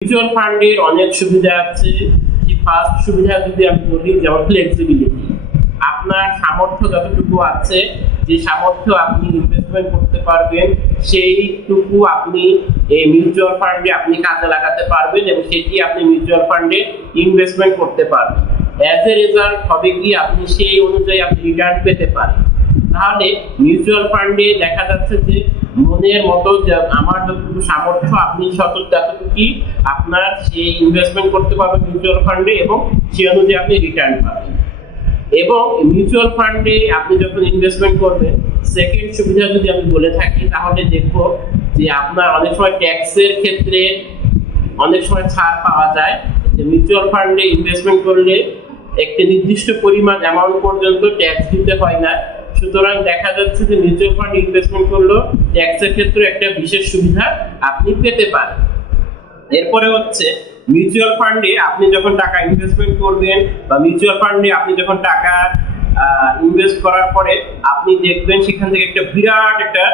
Mutual ফান্ডের অনেক সুবিধা আছে। যে ফার্স্ট সুবিধা যদি আমি বলি, যেমন ফ্লেক্সিবিলিটি। আপনার সামর্থ্য যতটুকু আছে, যে সামর্থ্য আপনি ইনভেস্টমেন্ট করতে পারবেন, সেইটুকু আপনি এই মিউচুয়াল ফান্ডে আপনি কাজে লাগাতে পারবেন এবং সেটি আপনি মিউচুয়াল ফান্ডে ইনভেস্টমেন্ট করতে পারবেন। অ্যাজ এ রেজাল্ট হবে কি, আপনি সেই অনুযায়ী আপনি রিটার্ন পেতে পারেন। তাহলে মিউচুয়াল ফান্ডে দেখা যাচ্ছে যে মনের মতো আমার যতটুকু সামর্থ্য, আপনি ততটুকুই আপনার সেই ইনভেস্টমেন্ট করতে পারবেন মিউচুয়াল ফান্ডে এবং সেই অনুযায়ী আপনি রিটার্ন পাবেন। এবং মিউচুয়াল ফান্ডে আপনি যখন ইনভেস্টমেন্ট করবেন, সেকেন্ড সুবিধা যদি আমি বলে থাকি, তাহলে দেখবো যে আপনার অনেক সময় ট্যাক্সের ক্ষেত্রে অনেক সময় ছাড় পাওয়া যায়। যে মিউচুয়াল ফান্ডে ইনভেস্টমেন্ট করলে একটি নির্দিষ্ট পরিমাণ অ্যামাউন্ট পর্যন্ত ট্যাক্স দিতে হয় না। সুতরাং দেখা যাচ্ছে যে মিউচুয়াল ফান্ড ইনভেস্টমেন্ট করলেও ট্যাক্সের ক্ষেত্রে একটা বিশেষ সুবিধা আপনি পেতে পারেন। এরপরে হচ্ছে মিউচুয়াল ফান্ডে আপনি যখন টাকা ইনভেস্টমেন্ট করবেন বা মিউচুয়াল ফান্ডে আপনি যখন টাকা ইনভেস্ট করার পরে আপনি দেখবেন সেখান থেকে একটা বিরাট একটা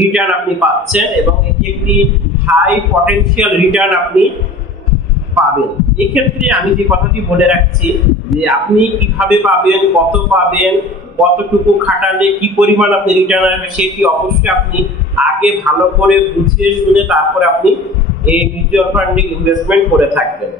রিটার্ন আপনি পাচ্ছেন এবং এটি একটি হাই পটেনশিয়াল রিটার্ন আপনি পাবেন। এক্ষেত্রে আমি যে কথাটি বলে রাখছি যে আপনি কিভাবে পাবেন, কত পাবেন, কতটুকু খাটালে কি পরিমাণ আপনি রিটার্ন আসবে, সেটি অবশ্যই আপনি আগে ভালো করে বুঝিয়ে শুনে তারপরে আপনি এই মিউচুয়াল ফান্ডে ইনভেস্টমেন্ট করে থাকবেন।